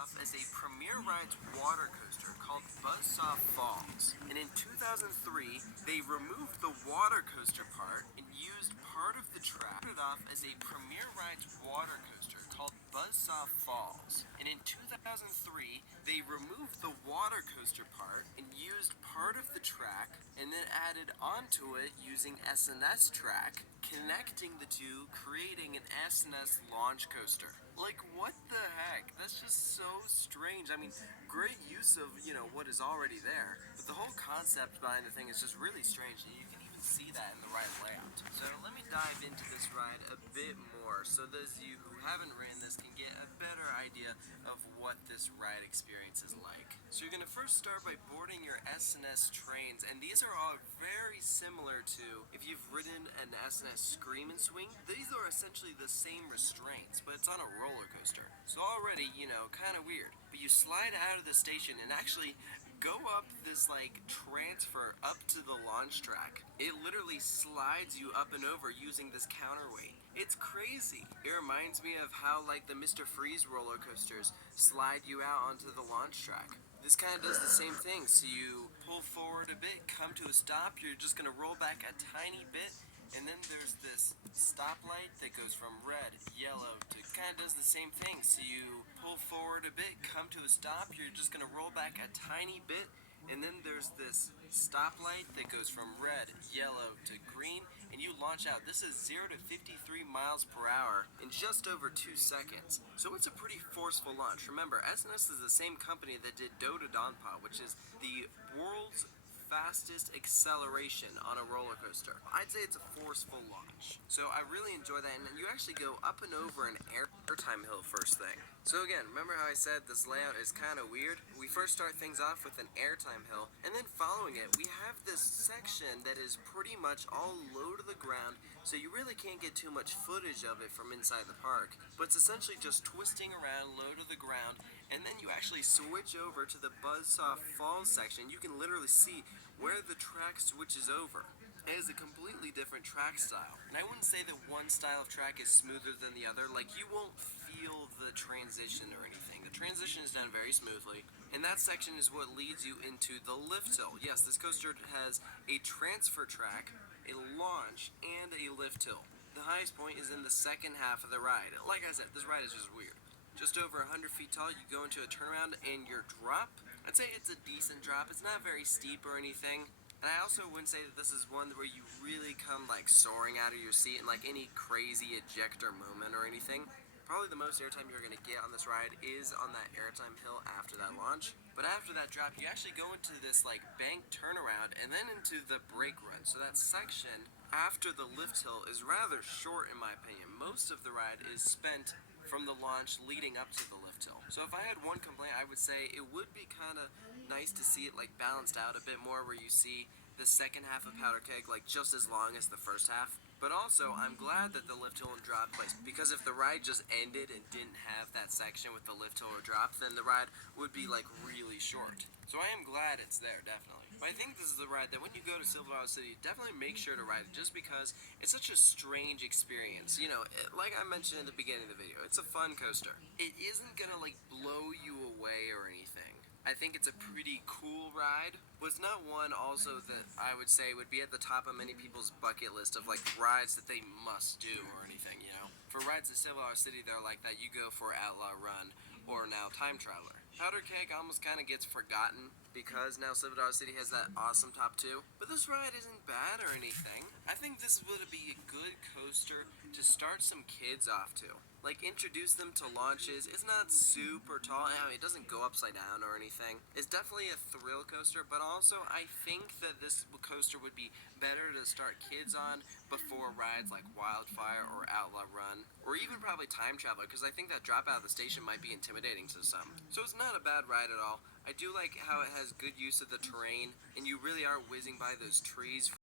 off as a Premier Rides water coaster called Buzzsaw Falls. And in 2003, they removed the water coaster part and used part of the track. Started off as a Premier Rides water coaster called Buzzsaw Falls. And in 2003, they removed the water coaster part and used part of the track and then added onto it using S&S track, connecting the two, creating an S&S launch coaster. Like, what the heck? That's just so strange. I mean, great use of, what is already there, but the whole concept behind the thing is just really strange, and you can even see that in the ride layout. So let me dive into this ride a bit more so those of you who haven't ridden this can get a better idea of what this ride experience is like. So you're going to first start by boarding your S&S trains, and these are all very similar to if you've ridden an S&S Scream and Swing. These are essentially the same restraints, but it's on a roller coaster. So already, kind of weird. But you slide out of the station and actually go up this transfer up to the launch track. It literally slides you up and over using this counterweight. It's crazy. It reminds me of how the Mr. Freeze roller coasters slide you out onto the launch track. This kind of does the same thing. So you pull forward a bit, come to a stop, you're just going to roll back a tiny bit, and then there's this stoplight that goes from red, yellow to kind of does the same thing. So you pull forward a bit, come to a stop, you're just going to roll back a tiny bit, and then there's this stoplight that goes from red, yellow to green, and you launch out. This is 0 to 53 miles per hour in just over 2 seconds. So it's a pretty forceful launch. Remember, S&S is the same company that did Doda Donpa, which is the world's fastest acceleration on a roller coaster. I'd say it's a forceful launch. So I really enjoy that, and then you actually go up and over an airtime hill first thing. So again, remember how I said this layout is kind of weird? We first start things off with an airtime hill, and then following it, we have this section that is pretty much all low to the ground, so you really can't get too much footage of it from inside the park. But it's essentially just twisting around low to the ground, and then you actually switch over to the Buzzsaw Falls section. You can literally see where the track switches over. It is a completely different track style. And I wouldn't say that one style of track is smoother than the other. You won't feel the transition or anything. The transition is done very smoothly. And that section is what leads you into the lift hill. Yes, this coaster has a transfer track, a launch, and a lift hill. The highest point is in the second half of the ride. Like I said, this ride is just weird. Just over 100 feet tall, you go into a turnaround, and your drop, I'd say it's a decent drop. It's not very steep or anything. And I also wouldn't say that this is one where you really come soaring out of your seat in any crazy ejector moment or anything. Probably the most airtime you're going to get on this ride is on that airtime hill after that launch. But after that drop, you actually go into this bank turnaround and then into the brake run. So that section after the lift hill is rather short in my opinion. Most of the ride is spent from the launch leading up to the lift hill. So if I had one complaint, I would say it would be kind of nice to see it balanced out a bit more, where you see the second half of Powder Keg just as long as the first half. But also, I'm glad that the lift hill and drop place, because if the ride just ended and didn't have that section with the lift hill or drop, then the ride would be really short. So I am glad it's there, definitely. But I think this is the ride that when you go to Silverado City, definitely make sure to ride it, just because it's such a strange experience. Like I mentioned in the beginning of the video, it's a fun coaster. It isn't gonna blow you away or anything. I think it's a pretty cool ride, but it's not one also that I would say would be at the top of many people's bucket list of rides that they must do or anything, For rides in Silverado City that are like that, you go for Outlaw Run or now Time Traveler. Powder Keg almost kind of gets forgotten because now Silverado City has that awesome top 2. But this ride isn't bad or anything. I think this would be a good coaster to start some kids off to. Introduce them to launches. It's not super tall. It doesn't go upside down or anything. It's definitely a thrill coaster, but also I think that this coaster would be better to start kids on before rides like Wildfire or Outlaw Run, or even probably Time Traveler, because I think that drop out of the station might be intimidating to some. So it's not a bad ride at all. I do like how it has good use of the terrain, and you really are whizzing by those trees